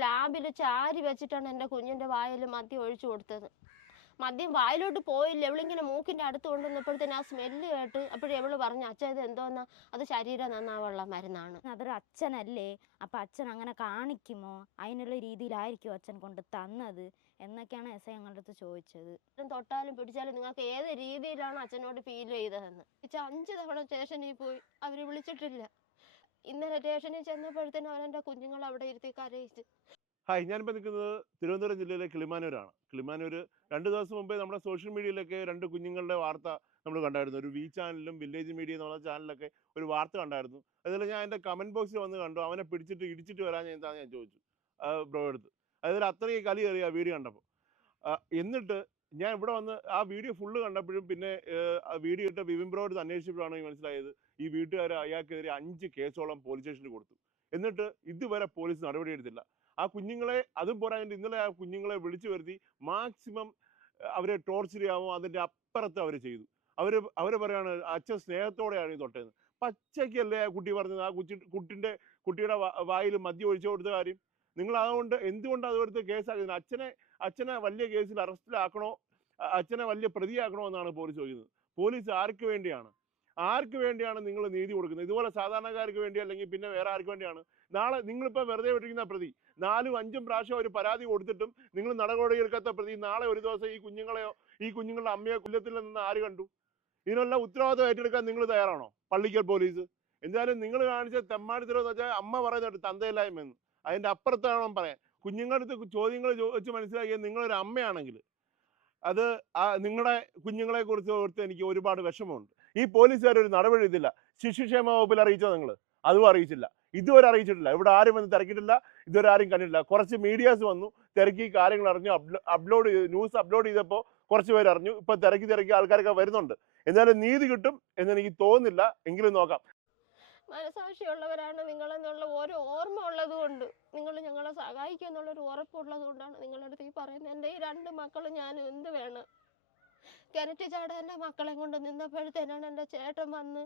സ്ലാബിൽ ചാരി വെച്ചിട്ടാണ് എന്റെ കുഞ്ഞിന്റെ വായിൽ മദ്യം ഒഴിച്ചു കൊടുത്തത്. മദ്യം വായിലോട്ട് പോയില്ല. എവളിങ്ങനെ മൂക്കിന്റെ അടുത്ത് കൊണ്ടുവന്നപ്പോഴത്തേന് ആ സ്മെല്ല് കേട്ട് അപ്പോഴും എവൾ പറഞ്ഞു അച്ഛൻ ഇത് എന്തോന്നാ? അത് ശരീരം നന്നാവുള്ള മരുന്നാണ്. അതൊരു അച്ഛനല്ലേ? അപ്പം അച്ഛൻ അങ്ങനെ കാണിക്കുമോ? അതിനുള്ള രീതിയിലായിരിക്കും അച്ഛൻ കൊണ്ട് തന്നത്? എന്നൊക്കെയാണ് എസ് ഐ ഞങ്ങളുടെ അടുത്ത് ചോദിച്ചത്. തൊട്ടാലും പിടിച്ചാലും നിങ്ങൾക്ക് ഏത് രീതിയിലാണ് അച്ഛനോട് ഫീൽ ചെയ്തതെന്ന്. അഞ്ച് തവണ സ്റ്റേഷനിൽ പോയി അവർ വിളിച്ചിട്ടില്ല. ഇന്നലെ സ്റ്റേഷനിൽ ചെന്നപ്പോഴത്തേനും അവരെന്റെ കുഞ്ഞുങ്ങൾ അവിടെ ഇരുത്തി കരയിച്ച് ഹായ് ഞാനിപ്പോൾ നിൽക്കുന്നത് തിരുവനന്തപുരം ജില്ലയിലെ കിളിമാനൂരാണ്. കിളിമാനൂർ രണ്ട് ദിവസം മുമ്പേ നമ്മുടെ സോഷ്യൽ മീഡിയയിലൊക്കെ രണ്ട് കുഞ്ഞുങ്ങളുടെ വാർത്ത നമ്മൾ കണ്ടായിരുന്നു. ഒരു വി ചാനലിലും വില്ലേജ് മീഡിയ എന്നുള്ള ചാനലിലൊക്കെ ഒരു വാർത്ത കണ്ടായിരുന്നു. അതിൽ ഞാൻ എന്റെ കമന്റ് ബോക്സിൽ വന്ന് കണ്ടു. അവനെ പിടിച്ചിട്ട് ഇടിച്ചിട്ട് വരാൻ എന്താണെന്ന് ഞാൻ ചോദിച്ചു. ബ്രോ എടുത്ത്. അതിൽ അത്രയും കലി കയറി ആ വീഡിയോ കണ്ടപ്പോൾ. എന്നിട്ട് ഞാൻ ഇവിടെ വന്ന് ആ വീഡിയോ ഫുള്ള് കണ്ടപ്പോഴും പിന്നെ വീഡിയോ ഇട്ട വിപിൻ ബ്രോയോട് അന്വേഷിച്ചപ്പോഴാണ് മനസ്സിലായത് ഈ വീട്ടുകാർ അയാൾക്കെതിരെ അഞ്ച് കേസോളം പോലീസ് സ്റ്റേഷനിൽ കൊടുത്തു. എന്നിട്ട് ഇതുവരെ പോലീസ് നടപടിയെടുത്തില്ല ആ കുഞ്ഞുങ്ങളെ അതും പോരാഞ്ഞിട്ട് ഇന്നലെ ആ കുഞ്ഞുങ്ങളെ വിളിച്ചു വരുത്തി മാക്സിമം അവരെ ടോർച്ചർ ചെയ്യാമോ അതിന്റെ അപ്പുറത്ത് അവർ ചെയ്തു. അവർ അവർ പറയാണ് അച്ഛൻ സ്നേഹത്തോടെയാണ് ഈ തൊട്ടേന്ന്. പച്ചയ്ക്കല്ലേ ആ കുട്ടി പറഞ്ഞത്? ആ കുട്ടി കുട്ടിന്റെ കുട്ടിയുടെ വായിൽ മദ്യം ഒഴിച്ചു കൊടുത്ത കാര്യം. നിങ്ങൾ അതുകൊണ്ട് എന്തുകൊണ്ട് അതെടുത്ത് കേസാക്കുന്നത് അച്ഛനെ അച്ഛനെ വലിയ കേസിൽ അറസ്റ്റിലാക്കണോ അച്ഛനെ വലിയ പ്രതിയാക്കണോ എന്നാണ് പോലീസ് ചോദിക്കുന്നത്. പോലീസ് ആർക്ക് വേണ്ടിയാണ്? ആർക്ക് വേണ്ടിയാണ് നിങ്ങൾ നീതി കൊടുക്കുന്നത്? ഇതുപോലെ സാധാരണക്കാർക്ക് വേണ്ടി അല്ലെങ്കിൽ പിന്നെ വേറെ ആർക്ക് വേണ്ടിയാണ്? നാളെ നിങ്ങളിപ്പോൾ വെറുതെ വിട്ടിരിക്കുന്ന പ്രതി നാലും അഞ്ചും പ്രാവശ്യം ഒരു പരാതി കൊടുത്തിട്ടും നിങ്ങൾ നടപടിയെടുക്കാത്ത പ്രതി നാളെ ഒരു ദിവസം ഈ കുഞ്ഞുങ്ങളെയോ ഈ കുഞ്ഞുങ്ങളുടെ അമ്മയോ കൊല്ലത്തിൽ നിന്ന് ആര് കണ്ടു? ഇതിനുള്ള ഉത്തരവാദിത്വം ഏറ്റെടുക്കാൻ നിങ്ങൾ തയ്യാറാണോ? പള്ളിക്കൽ പോലീസ്. എന്തായാലും നിങ്ങൾ കാണിച്ച തെമ്മാടിത്തരം എന്ന് വെച്ചാൽ അമ്മ പറയുന്നുണ്ട് തന്തയില്ലായ്മ എന്ന് അതിന്റെ അപ്പുറത്താണ് പറയാൻ. കുഞ്ഞുങ്ങളുടെ ചോദ്യങ്ങൾ ചോദിച്ച് മനസ്സിലാക്കിയത് നിങ്ങളൊരു അമ്മയാണെങ്കിൽ. അത് നിങ്ങളുടെ കുഞ്ഞുങ്ങളെ കുറിച്ച് ഓർത്ത് എനിക്ക് ഒരുപാട് വിഷമമുണ്ട്. ഈ പോലീസുകാർ ഒരു നടപടി എടുത്തില്ല. ശിശുക്ഷേമ വകുപ്പിൽ അറിയിച്ചോ നിങ്ങൾ അതും അറിയിച്ചില്ല. ഇതുവരെ അറിയിച്ചിട്ടില്ല. ഇവിടെ ആരും വന്ന് തിരക്കിയിട്ടില്ല. ഇതുവരെ ആരും കണ്ടിട്ടില്ല. കുറച്ച് മീഡിയാസ് വന്നു. തിരക്കി കാര്യങ്ങൾ അറിഞ്ഞു. അപ്ലോഡ് ന്യൂസ് അപ്ലോഡ് ചെയ്തപ്പോൾ കുറച്ച് പേര് അറിഞ്ഞു. ഇപ്പൊ തിരക്കി തിരക്കി ആൾക്കാരൊക്കെ വരുന്നുണ്ട്. എന്നാലും നീതി കിട്ടും എന്ന് എനിക്ക് തോന്നുന്നില്ല. എങ്കിലും നോക്കാം. മനസാക്ഷിയുള്ളവരാണ് നിങ്ങളെന്നുള്ള ഓരോ ഓർമ്മ ഉള്ളത് കൊണ്ട് നിങ്ങൾ ഞങ്ങളെ സഹായിക്കും എന്നുള്ളൊരു ഉറപ്പുള്ളത് കൊണ്ടാണ് നിങ്ങളുടെ അടുത്ത് ഈ പറയുന്നത്. എന്റെ ഈ രണ്ട് മക്കളും ഞാൻ എന്ത് വേണം? കിണറ്റ് ചാടാൻ എന്റെ മക്കളെ കൊണ്ട് നിന്നപ്പോഴത്തേനാണ് എന്റെ ചേട്ടൻ വന്ന്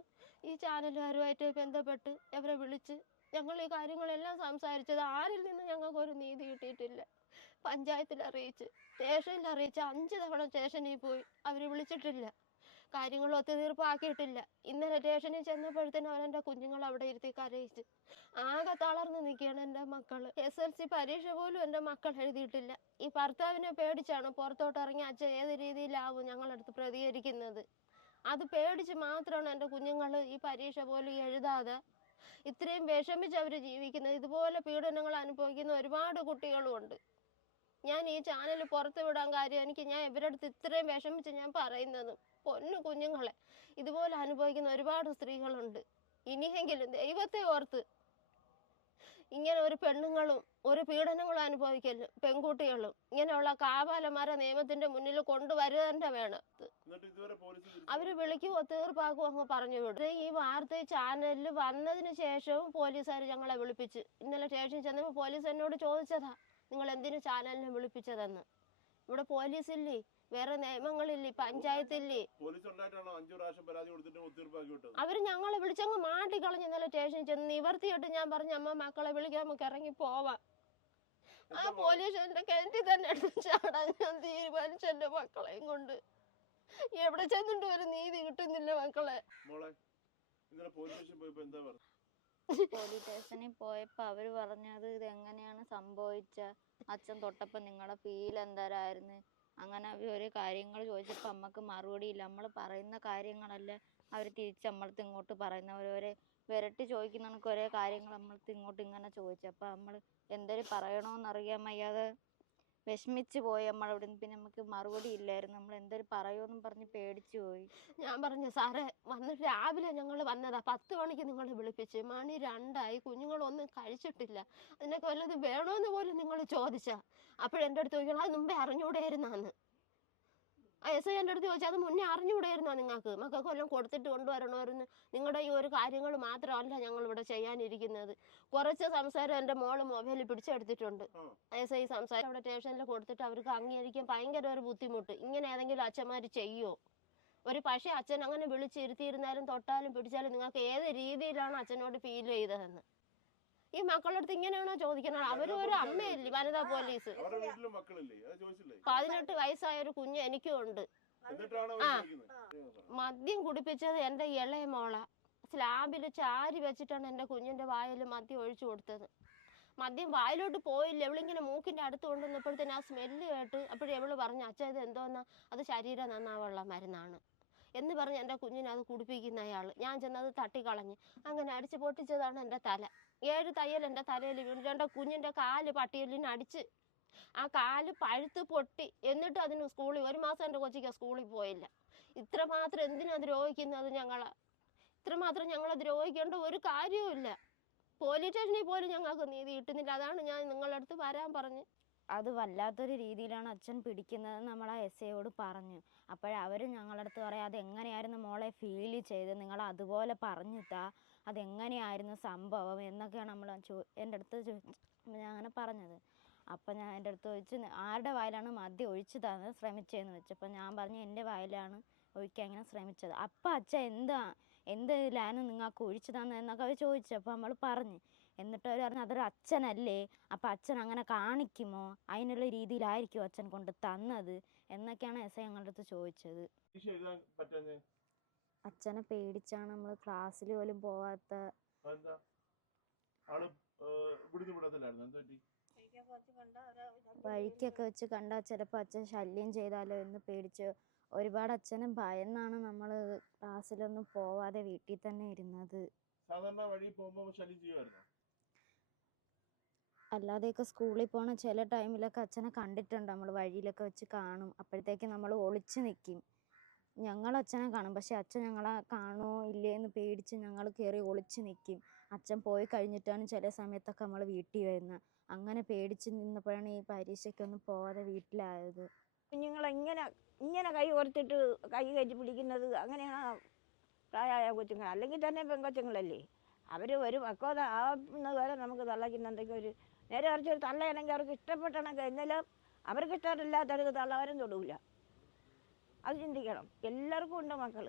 ഈ ചാനലുകാരുമായിട്ട് ബന്ധപ്പെട്ട് അവരെ വിളിച്ച് ഞങ്ങൾ ഈ കാര്യങ്ങളെല്ലാം സംസാരിച്ചത്. ആരിൽ നിന്ന് ഞങ്ങൾക്ക് ഒരു നീതി കിട്ടിയിട്ടില്ല. പഞ്ചായത്തിൽ അറിയിച്ച് സ്റ്റേഷനിൽ അറിയിച്ച് അഞ്ച് തവണ സ്റ്റേഷനിൽ പോയി അവർ വിളിച്ചിട്ടില്ല. കാര്യങ്ങൾ ഒത്തുതീർപ്പാക്കിയിട്ടില്ല. ഇന്നലെ സ്റ്റേഷനിൽ ചെന്നപ്പോഴത്തേനും അവരെന്റെ കുഞ്ഞുങ്ങൾ അവിടെ ഇരുത്തി കരയിച്ച്. ആകെ തളർന്നു നിൽക്കുകയാണ് എന്റെ മക്കൾ എസ് എൽ സി പരീക്ഷ പോലും എന്റെ മക്കൾ എഴുതിയിട്ടില്ല. ഈ ഭർത്താവിനെ പേടിച്ചാണ് പുറത്തോട്ട് ഇറങ്ങി അച്ഛൻ ഏത് രീതിയിലാവും ഞങ്ങളടുത്ത് പ്രതികരിക്കുന്നത്? അത് പേടിച്ച് മാത്രമാണ് എന്റെ കുഞ്ഞുങ്ങൾ ഈ പരീക്ഷ പോലും എഴുതാതെ ഇത്രയും വിഷമിച്ച് അവർ ജീവിക്കുന്നത്. ഇതുപോലെ പീഡനങ്ങൾ അനുഭവിക്കുന്ന ഒരുപാട് കുട്ടികളും ഉണ്ട് ഞാൻ ഈ ചാനൽ പുറത്ത് വിടാൻ കാര്യം എനിക്ക് ഞാൻ ഇവരുടെ അടുത്ത് ഇത്രയും വിഷമിച്ച് ഞാൻ പറയുന്നത് പൊന്നു കുഞ്ഞുങ്ങളെ. ഇതുപോലെ അനുഭവിക്കുന്ന ഒരുപാട് സ്ത്രീകളുണ്ട്. ഇനിയെങ്കിലും ദൈവത്തെ ഓർത്ത് ഇങ്ങനെ ഒരു പെണ്ണുങ്ങളും ഒരു പീഡനങ്ങളും അനുഭവിക്കലും പെൺകുട്ടികളും ഇങ്ങനെയുള്ള കാപാലന്മാരെ നിയമത്തിന്റെ മുന്നിൽ കൊണ്ടുവരുക തന്നെ വേണം. അവർ വിളിക്കുമോ തീർപ്പാക്കുമോ അങ്ങ് പറഞ്ഞു വിടും. ഈ വാർത്ത ചാനലിൽ വന്നതിന് ശേഷവും പോലീസുകാർ ഞങ്ങളെ വിളിപ്പിച്ച്. ഇന്നലെ സ്റ്റേഷനിൽ ചെന്നപ്പോൾ പോലീസ് എന്നോട് ചോദിച്ചതാ. നിങ്ങൾ എന്തിനു ചാനലിനെ വിളിപ്പിച്ചതെന്ന്? ഇവിടെ പോലീസില്ലേ? വേറെ നിയമങ്ങളില്ലേ? പഞ്ചായത്തില്ലേ? അവർ ഞങ്ങളെ വിളിച്ചങ്ങ് മാട്ടിക്കളഞ്ഞ് ഇന്നലെ സ്റ്റേഷനിൽ ചെന്ന് നിവർത്തിയിട്ട് ഞാൻ പറഞ്ഞു അമ്മ മക്കളെ വിളിക്കാൻ നമുക്ക് ഇറങ്ങി പോവാം. ആ പോലീസ് എന്റെ കിണറ്റിൽ തന്നെ എടുത്ത് ചാടാൻ ഞാൻ തീരുമാനിച്ചു എന്റെ മക്കളെയും കൊണ്ട്. എവിടെ ചെന്നിട്ട് ഒരു നീതി കിട്ടുന്നില്ല മക്കളെ. ഇന്നലെ പോലീസ് സ്റ്റേഷൻ പോയപ്പോ എന്താ പറഞ്ഞു പോലീസ് സ്റ്റേഷനിൽ പോയപ്പോൾ അവർ പറഞ്ഞത് ഇത് എങ്ങനെയാണ് സംഭവിച്ച? അച്ഛൻ തൊട്ടപ്പോൾ നിങ്ങളുടെ ഫീൽ എന്തരായിരുന്നു? അങ്ങനെ ഒരു കാര്യങ്ങൾ ചോദിച്ചപ്പോൾ മറുപടി മറുപടിയില്ല നമ്മൾ പറയുന്ന കാര്യങ്ങളല്ല അവർ തിരിച്ച് നമ്മളടുത്ത് ഇങ്ങോട്ട് പറയുന്നവർ ഒരേ വിരട്ടി ചോദിക്കുന്ന കണക്ക് ഒരേ കാര്യങ്ങൾ നമ്മളടുത്ത് ഇങ്ങോട്ട് ഇങ്ങനെ ചോദിച്ചു. അപ്പോൾ നമ്മൾ എന്തൊരു പറയണമെന്നറിയാൻ വയ്യാതെ വിഷമിച്ച് പോയി നമ്മളവിടെ നിന്ന് പിന്നെ നമുക്ക് മറുപടി ഇല്ലായിരുന്നു. നമ്മൾ എന്തൊരു പറയുമെന്നും പറഞ്ഞ് പേടിച്ചു പോയി. ഞാൻ പറഞ്ഞു സാറേ വന്നിട്ട് രാവിലെ ഞങ്ങൾ വന്നതാ. പത്ത് മണിക്ക് നിങ്ങൾ വിളിപ്പിച്ച്. മണി രണ്ടായി. കുഞ്ഞുങ്ങളൊന്നും കഴിച്ചിട്ടില്ല. അതിനൊക്കെ വല്ലതും വേണോന്ന് പോലും നിങ്ങൾ ചോദിച്ചാ. അപ്പോഴെന്റെ അടുത്ത് ചോദിക്കണം അത് മുമ്പേ അറിഞ്ഞുകൂടെയായിരുന്നാന്ന് ആ എസ് ഐ എന്റെ അടുത്ത് ചോദിച്ചാൽ അത് മുന്നേ അറിഞ്ഞുകൂടായിരുന്നോ നിങ്ങൾക്ക്? മക്കൾക്ക് വല്ലതും കൊടുത്തിട്ട് കൊണ്ടുവരണമായിരുന്നു? നിങ്ങളുടെ ഈ ഒരു കാര്യങ്ങൾ മാത്രമല്ല ഞങ്ങൾ ഇവിടെ ചെയ്യാനിരിക്കുന്നത്. കുറച്ച് സംസാരം എന്റെ മോൾ മൊബൈലിൽ പിടിച്ചെടുത്തിട്ടുണ്ട്. എസ് ഐ സംസാരം അവിടെ സ്റ്റേഷനിൽ കൊടുത്തിട്ട് അവർക്ക് അംഗീകരിക്കാൻ ഭയങ്കര ഒരു ബുദ്ധിമുട്ട്. ഇങ്ങനെ ഏതെങ്കിലും അച്ഛന്മാർ ചെയ്യുമോ ഒരു പക്ഷേ അച്ഛൻ അങ്ങനെ വിളിച്ചിരുത്തിയിരുന്നാലും തൊട്ടാലും പിടിച്ചാലും നിങ്ങൾക്ക് ഏത് രീതിയിലാണ് അച്ഛനോട് ഫീൽ ചെയ്തതെന്ന്? ഈ മക്കളുടെ അടുത്ത് ഇങ്ങനെയാണോ ചോദിക്കുന്നത്? അവരും ഒരു അമ്മയല്ലേ വനിതാ പോലീസ്? പതിനെട്ട് വയസ്സായ ഒരു കുഞ്ഞ് എനിക്കും ഉണ്ട്. ആ. മദ്യം കുടിപ്പിച്ചത് എന്റെ ഇളയ മോള. സ്ലാബിൽ ചാരി വെച്ചിട്ടാണ് എന്റെ കുഞ്ഞിന്റെ വായിൽ മദ്യം ഒഴിച്ചു കൊടുത്തത്. മദ്യം വായിലോട്ട് പോയില്ല. ഇവളിങ്ങനെ മൂക്കിന്റെ അടുത്ത് കൊണ്ടുവന്നപ്പോഴത്തേന് ആ സ്മെല്ല് കേട്ട് അപ്പോഴും ഇവൾ പറഞ്ഞു അച്ഛാ ഇത് എന്തോന്നാ അത് ശരീരം നന്നാവാനുള്ള മരുന്നാണ്. എന്ന് പറഞ്ഞ് എന്റെ കുഞ്ഞിനെ അത് കുടിപ്പിക്കുന്ന അയാൾ ഞാൻ ചെന്നത് തട്ടിക്കളഞ്ഞ്. അങ്ങനെ അടിച്ച് പൊട്ടിച്ചതാണ് എന്റെ തല. ഏഴ് തയ്യൽ എന്റെ തലയിൽ വീണിട്ട് എന്റെ കുഞ്ഞിന്റെ കാൽ പട്ടിയലിന് അടിച്ച് ആ കാൽ പഴുത്ത് പൊട്ടി. എന്നിട്ട് അതിന് സ്കൂളിൽ ഒരു മാസം എന്റെ കൊച്ചിക്ക് സ്കൂളിൽ പോയില്ല. ഇത്രമാത്രം എന്തിനാ ദ്രോഹിക്കുന്നത് ഞങ്ങളെ? ഇത്രമാത്രം ഞങ്ങൾ ദ്രോഹിക്കേണ്ട ഒരു കാര്യവുമില്ല പോലീസ് സ്റ്റേഷനിൽ പോലും ഞങ്ങൾക്ക് നീതി കിട്ടുന്നില്ല. അതാണ് ഞാൻ നിങ്ങളുടെ അടുത്ത് വരാൻ പറഞ്ഞ്. അത് വല്ലാത്തൊരു രീതിയിലാണ് അച്ഛൻ പിടിക്കുന്നത് നമ്മൾ ആ എസ് ഐയോട് പറഞ്ഞു. അപ്പോഴവർ ഞങ്ങളുടെ അടുത്ത് പറയാം അത് എങ്ങനെയായിരുന്നു മോളെ ഫീൽ ചെയ്ത് നിങ്ങൾ അതുപോലെ പറഞ്ഞു അത് അതെങ്ങനെയായിരുന്നു സംഭവം? എന്നൊക്കെയാണ് നമ്മൾ ചോ എന്റെ അടുത്ത് ചോദിച്ചു ഞാൻ അങ്ങനെ പറഞ്ഞത്. അപ്പം ഞാൻ എന്റെ അടുത്ത് ചോദിച്ചു ആരുടെ വായിലാണ് മദ്യം ഒഴിച്ചു തന്നത്? ശ്രമിച്ചതെന്ന് വെച്ചപ്പോൾ ഞാൻ പറഞ്ഞു എന്റെ വായിലാണ് ഒഴിക്കാൻ ഇങ്ങനെ ശ്രമിച്ചത്. അപ്പം അച്ഛൻ എന്താ? എന്ത് ഇതിലാണ് നിങ്ങൾക്ക് ഒഴിച്ചു തന്നതെന്നൊക്കെ അവർ ചോദിച്ചു. അപ്പോൾ നമ്മൾ പറഞ്ഞു. എന്നിട്ട് അവർ പറഞ്ഞു അതൊരു അച്ഛനല്ലേ? അപ്പം അച്ഛൻ അങ്ങനെ കാണിക്കുമോ? അതിനുള്ള രീതിയിലായിരിക്കും അച്ഛൻ കൊണ്ട് തന്നത്? എന്നൊക്കെയാണ് എസ് ഐ ഞങ്ങളുടെ അടുത്ത് ചോദിച്ചത്. അച്ഛനെ പേടിച്ചാണ് നമ്മൾ ക്ലാസ്സിൽ പോലും പോവാത്ത വഴിക്കൊക്കെ വെച്ച് കണ്ടാൽ ചിലപ്പോൾ അച്ഛൻ ശല്യം ചെയ്താലോ എന്ന് പേടിച്ച് ഒരുപാട് അച്ഛന് ഭയന്നാണ് നമ്മൾ ക്ലാസ്സിലൊന്നും പോവാതെ വീട്ടിൽ തന്നെ ഇരുന്നത്. സാധാരണ വഴി പോകുമ്പോൾ ശല്യം ചെയ്യുമായിരുന്നു? അല്ലാതെയൊക്കെ സ്കൂളിൽ പോണ ചില ടൈമിലൊക്കെ അച്ഛനെ കണ്ടിട്ടുണ്ട്. നമ്മൾ വഴിയിലൊക്കെ വെച്ച് കാണും. അപ്പോഴത്തേക്ക് നമ്മൾ ഒളിച്ച് നിൽക്കും ഞങ്ങൾ അച്ഛനെ കാണും. പക്ഷെ അച്ഛൻ ഞങ്ങളെ കാണുമോ ഇല്ലേ എന്ന് പേടിച്ച് ഞങ്ങൾ കയറി ഒളിച്ച് നിൽക്കും അച്ഛൻ പോയി കഴിഞ്ഞിട്ടാണ് ചില സമയത്തൊക്കെ നമ്മൾ വീട്ടിൽ വരുന്നത് അങ്ങനെ പേടിച്ച് നിന്നപ്പോഴാണ് ഈ പരീക്ഷയ്ക്കൊന്നും പോവാതെ വീട്ടിലായത്. കുഞ്ഞുങ്ങൾ ഇങ്ങനെ ഇങ്ങനെ കൈ ഓർത്തിട്ട് കൈ കയറ്റി പിടിക്കുന്നത്? അങ്ങനെയാണ് പ്രായമായ കൊച്ചുങ്ങൾ അല്ലെങ്കിൽ തന്നെ പെൺകൊച്ചുങ്ങളല്ലേ? അവർ ഒരു പക്വത ആവുന്നത് വരെ നമുക്ക് തള്ളയ്ക്കുന്ന ഒരു നേരെ മറിച്ച് ഒരു തള്ളയാണെങ്കിൽ അവർക്ക് ഇഷ്ടപ്പെട്ടണമെങ്കിൽ എന്നാലും അവർക്ക് ഇഷ്ടമില്ലാത്തവർക്ക് തള്ളവരും തൊടൂല. അത് ചിന്തിക്കണം. എല്ലാവർക്കും ഉണ്ട് മക്കൾ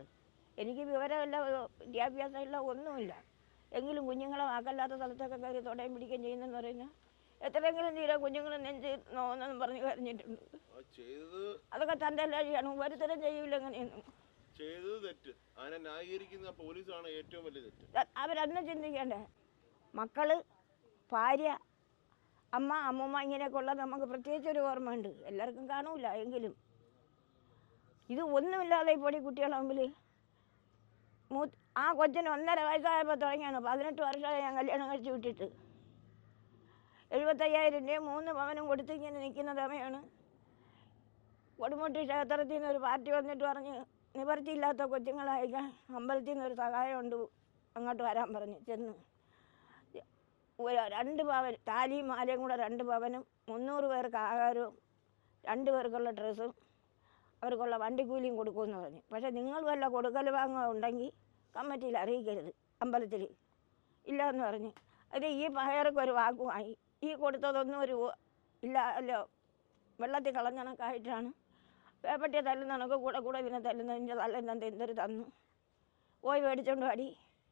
എനിക്ക് വിവരമില്ല വിദ്യാഭ്യാസമില്ല ഒന്നുമില്ല. എങ്കിലും കുഞ്ഞുങ്ങളെ വാക്കല്ലാത്ത സ്ഥലത്തൊക്കെ കയറി തൊടയും പിടിക്കുകയും ചെയ്യുന്നെന്ന് പറയുന്നത് എത്രയെങ്കിലും തീരെ കുഞ്ഞുങ്ങൾ നെഞ്ച് നോന്നെന്ന് പറഞ്ഞ് കരഞ്ഞിട്ടുണ്ട്. അതൊക്കെ തന്റെ ചെയ്യണം ഒരുത്തരം ചെയ്യൂല എങ്ങനെയൊന്നും ചെയ്തത് തെറ്റ്. അതിനെ ന്യായീകരിക്കുന്ന പോലീസാണ് ഏറ്റവും വലിയ തെറ്റ്. അവരന്ന് ചിന്തിക്കണ്ടേ. മക്കൾ ഭാര്യ അമ്മ അമ്മൂമ്മ ഇങ്ങനെയൊക്കെ ഉള്ളത് നമുക്ക് പ്രത്യേകിച്ച് ഒരു ഓർമ്മയുണ്ട്. എല്ലാവർക്കും കാണൂല എങ്കിലും. ഇത് ഒന്നുമില്ലാതെ ഇപ്പോൾ ഈ മുമ്പിൽ മൂ ആ കൊച്ചിന് ഒന്നര വയസ്സായപ്പോൾ തുടങ്ങിയാണ്. പതിനെട്ട് വർഷമായി ഞാൻ കല്യാണം കഴിച്ച് വിട്ടിട്ട്. എഴുപത്തയ്യായിരം രൂപ മൂന്ന് പവനും കൊടുത്ത് ഇങ്ങനെ നിൽക്കുന്ന സമയമാണ് കൊടുമുട്ടി ക്ഷേത്രത്തിൽ നിന്ന് ഒരു പാർട്ടി വന്നിട്ട് പറഞ്ഞ് നിവർത്തിയില്ലാത്ത കൊച്ചുങ്ങളായിക്കാൻ അമ്പലത്തിൽ നിന്ന് ഒരു സഹായമുണ്ട് അങ്ങോട്ട് വരാൻ പറഞ്ഞു ചെന്ന്. രണ്ട് പവൻ താലിയും മാലയും കൂടെ രണ്ട് പവനും മുന്നൂറ് പേർക്ക് ആഹാരവും രണ്ട് പേർക്കുള്ള ഡ്രസ്സും അവർക്കുള്ള വണ്ടിക്കൂലിയും കൊടുക്കുമെന്ന് പറഞ്ഞു. പക്ഷേ നിങ്ങൾ വല്ല കൊടുക്കൽ വാങ്ങുക ഉണ്ടെങ്കിൽ കമ്മിറ്റിയിൽ അറിയിക്കരുത് അമ്പലത്തിൽ ഇല്ല എന്ന് പറഞ്ഞു. അത് ഈ പയർക്ക് ഒരു വാക്കുമായി. ഈ കൊടുത്തതൊന്നും ഒരു ഇല്ല അല്ലോ വെള്ളത്തിൽ കളഞ്ഞണക്കായിട്ടാണ് പേപ്പറ്റിയെ തല്ലുന്ന കൂടെ കൂടെ ഇതിനെ തല്ലുന്നതിന്റെ തല്ലുന്നത് എന്തൊരു തന്നു. പോയി മേടിച്ചോണ്ട് പാടി